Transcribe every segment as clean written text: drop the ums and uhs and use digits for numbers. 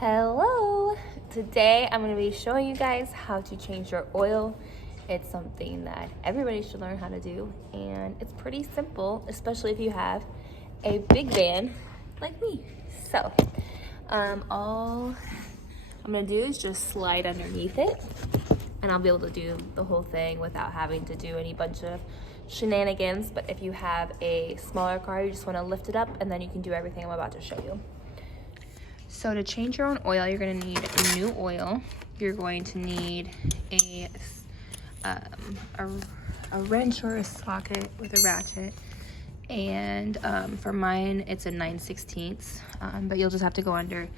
Hello! Today I'm going to be showing you guys how to change your oil. It's something that everybody should learn how to do, and it's pretty simple, especially if you have a big van like me. So all I'm going to do is just slide underneath it, and I'll be able to do the whole thing without having to do any bunch of shenanigans. But if you have a smaller car, you just want to lift it up, and then you can do everything I'm about to show you. So to change your own oil, you're going to need new oil. You're going to need a wrench or a socket with a ratchet. And for mine, it's a 9/16, but you'll just have to go under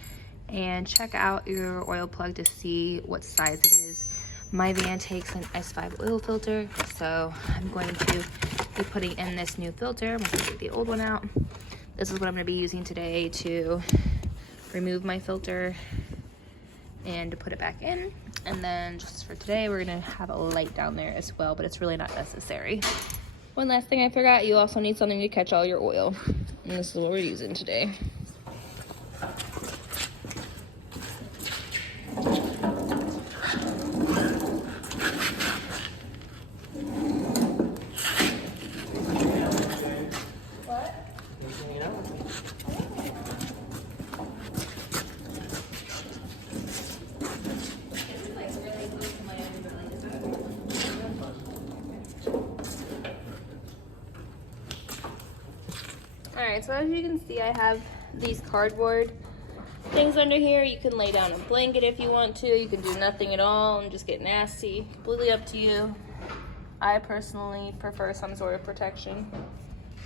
and check out your oil plug to see what size it is. My van takes an S5 oil filter, so I'm going to be putting in this new filter. I'm going to take the old one out. This is what I'm going to be using today to remove my filter and to put it back in. And then just for today, we're gonna have a light down there as well, but it's really not necessary. One last thing I forgot, you also need something to catch all your oil. And this is what we're using today. Alright, so as you can see, I have these cardboard things under here. You can lay down a blanket if you want to. You can do nothing at all and just get nasty. Completely up to you. I personally prefer some sort of protection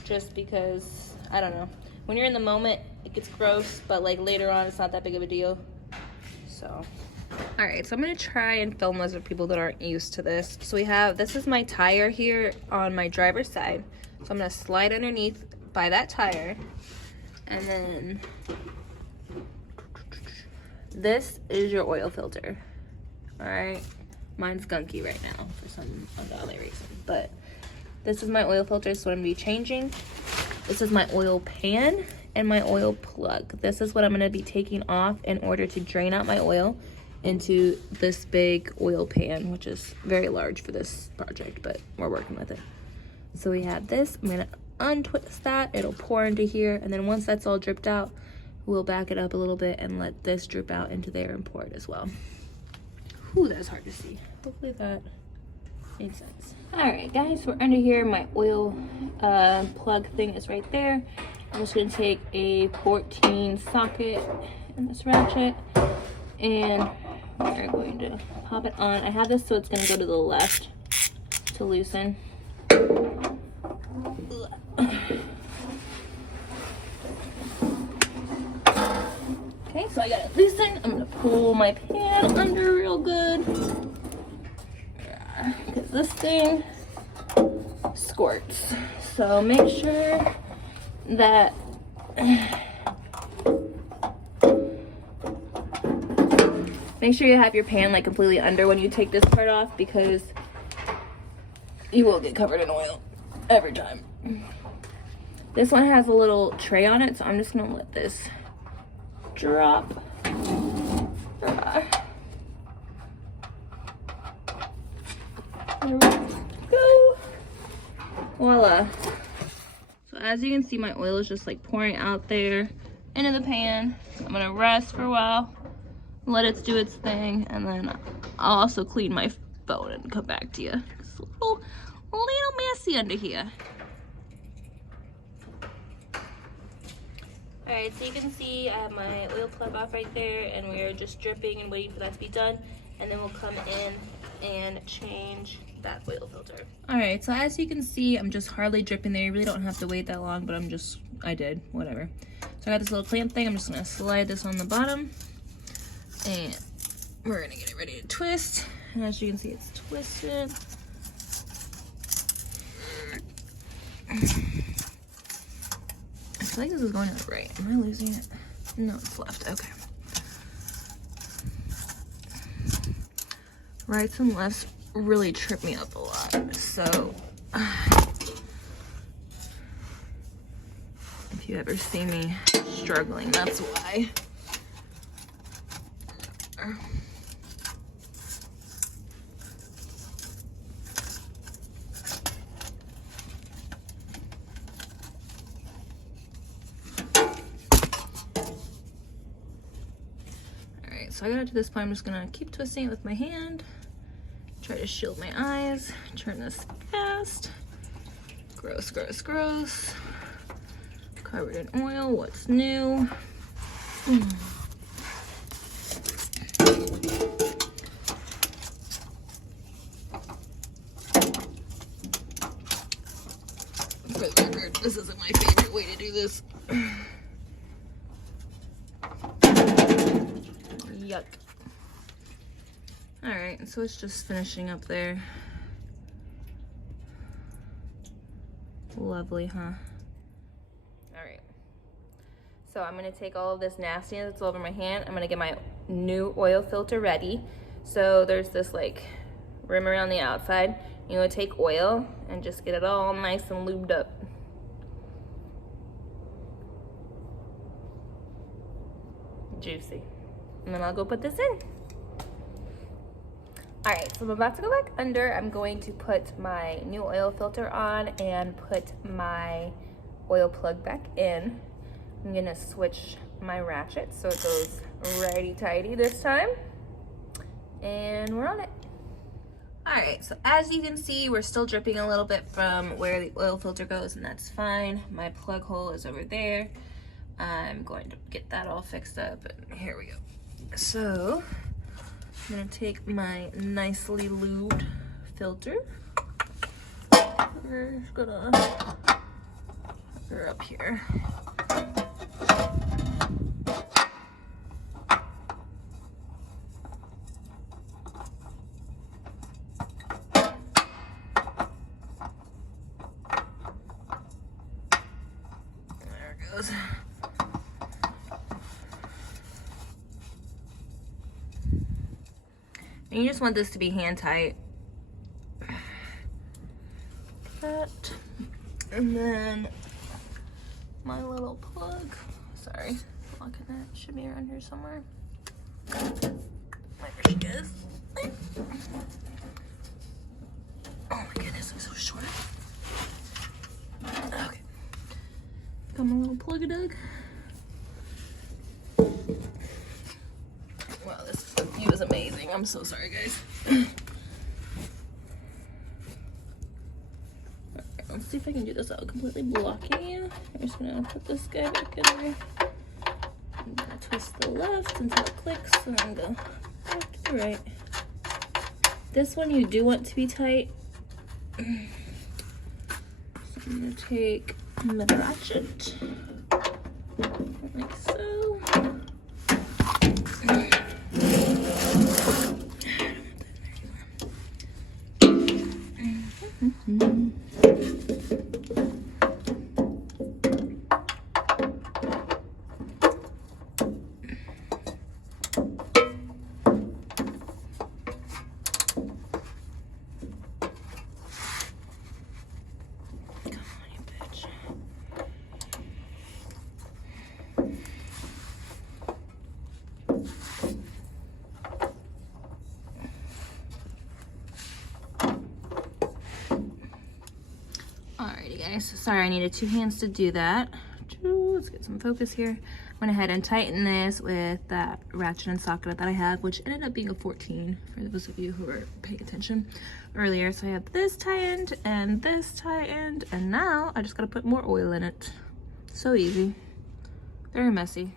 just because, I don't know. When you're in the moment, it gets gross, but like later on, it's not that big of a deal. So, alright, so I'm going to try and film this with people that aren't used to this. So this is my tire here on my driver's side. So I'm going to slide underneath by that tire, and then this is your oil filter. All right, mine's gunky right now for some ungodly reason, but this is my oil filter. So what I'm gonna be changing, this is my oil pan and my oil plug. This is what I'm gonna be taking off in order to drain out my oil into this big oil pan, which is very large for this project, but we're working with it. So we have this. I'm gonna untwist that, it'll pour into here, and then once that's all dripped out, we'll back it up a little bit and let this drip out into there and pour it as well. Ooh, that's hard to see. Hopefully that makes sense. All right, guys, we're under here. My oil plug thing is right there. I'm just gonna take a 14 socket and this ratchet, and we're going to pop it on. I have this so it's gonna go to the left to loosen. Okay, so I got it loosened. I'm gonna pull my pan under real good, because this thing squirts. So make sure that you have your pan like completely under when you take this part off, because you will get covered in oil every time. This one has a little tray on it, so I'm just gonna let this drop. There we go. Voila. So as you can see, my oil is just like pouring out there into the pan. I'm gonna rest for a while, let it do its thing, and then I'll also clean my phone and come back to you. It's a little messy under here. Alright, so you can see I have my oil plug off right there, and we're just dripping and waiting for that to be done, and then we'll come in and change that oil filter. Alright, so as you can see, I'm just hardly dripping there. You really don't have to wait that long, but I did, whatever. So I got this little clamp thing. I'm just gonna slide this on the bottom, and we're gonna get it ready to twist. And as you can see, it's twisted. I feel like this is going to the right. Am I losing it? No, it's left. Okay. Rights and lefts really trip me up a lot. So if you ever see me struggling, that's why. so I got it to this point. I'm just gonna keep twisting it with my hand. Try to shield my eyes. Turn this fast. Gross, gross, gross. Covered in oil, what's new? For the record, this isn't my favorite way to do this. Yuck. Alright, so it's just finishing up there. Lovely, huh? Alright. So I'm going to take all of this nastiness that's all over my hand. I'm going to get my new oil filter ready. So there's this like rim around the outside. You're going to take oil and just get it all nice and lubed up. Juicy. And then I'll go put this in. Alright, so I'm about to go back under. I'm going to put my new oil filter on and put my oil plug back in. I'm gonna switch my ratchet so it goes righty-tighty this time. And we're on it. Alright, so as you can see, we're still dripping a little bit from where the oil filter goes, and that's fine. My plug hole is over there. I'm going to get that all fixed up, and here we go. So, I'm gonna take my nicely lubed filter. We're gonna put her up here. There it goes. And you just want this to be hand tight. That. And then my little plug. Sorry, locking that. Should be around here somewhere. There she is. Oh my goodness, I'm so short. Okay. Got my little plug-a-dug. Wow, this view is amazing. I'm so sorry, guys. Alright, let's see if I can do this without completely blocking you. I'm just gonna put this guy back in there. I'm gonna twist the left until it clicks, and then go back to the right. This one you do want to be tight. So I'm gonna take my ratchet, like so. Alrighty guys, sorry I needed two hands to do that. Let's get some focus here. I went ahead and tightened this with that ratchet and socket that I have, which ended up being a 14 for those of you who were paying attention earlier. So I have this tightened, and now I just gotta put more oil in it. So easy, very messy.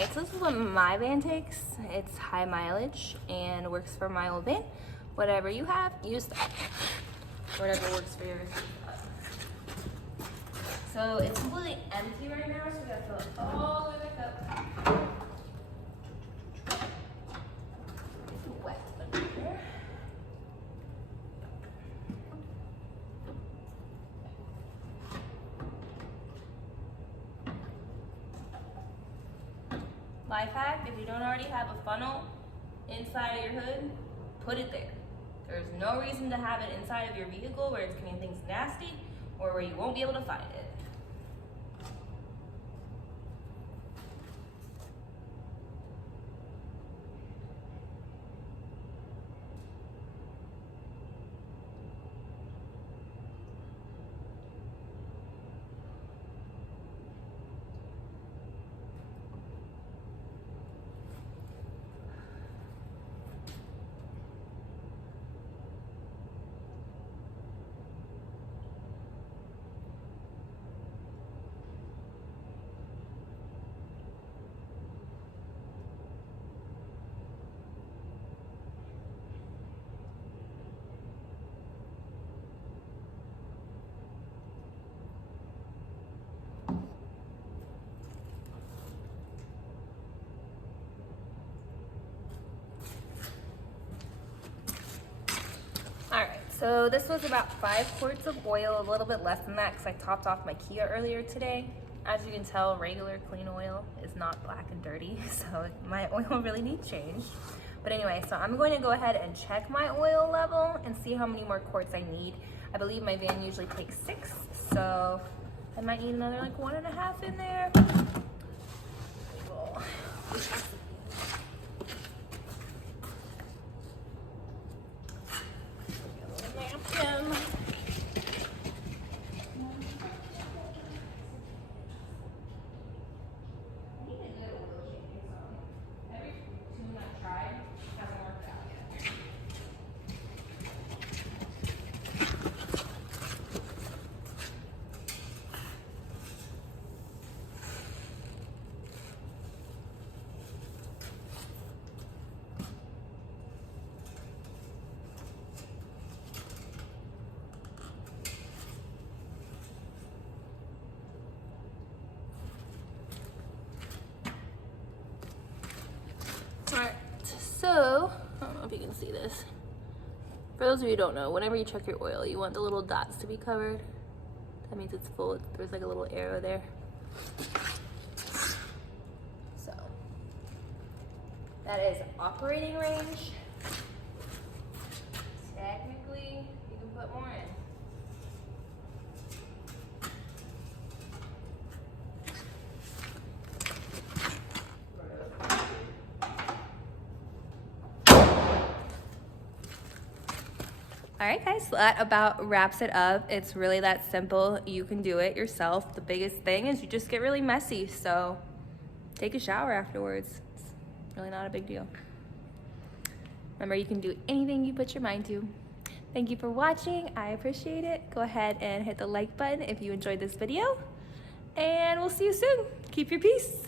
Alright, so this is what my van takes. It's high mileage and works for my old van. Whatever you have, use that. Whatever works for yours. So it's completely empty right now, so we gotta fill it all the way back up. It's wet under here. Life hack, if you don't already have a funnel inside of your hood, put it there. There's no reason to have it inside of your vehicle where it's getting things nasty or where you won't be able to find it. So this was about 5 quarts of oil, a little bit less than that because I topped off my Kia earlier today. As you can tell, regular clean oil is not black and dirty, so my oil really needs change. But anyway, so I'm going to go ahead and check my oil level and see how many more quarts I need. I believe my van usually takes 6, so I might need another like 1.5 in there. Alright, so, I don't know if you can see this. For those of you who don't know, whenever you check your oil, you want the little dots to be covered. That means it's full. There's like a little arrow there. So, that is operating range. Technically, you can put more in. Alright guys, so that about wraps it up. It's really that simple. You can do it yourself. The biggest thing is you just get really messy, so take a shower afterwards. It's really not a big deal. Remember, you can do anything you put your mind to. Thank you for watching. I appreciate it. Go ahead and hit the like button if you enjoyed this video. And we'll see you soon. Keep your peace.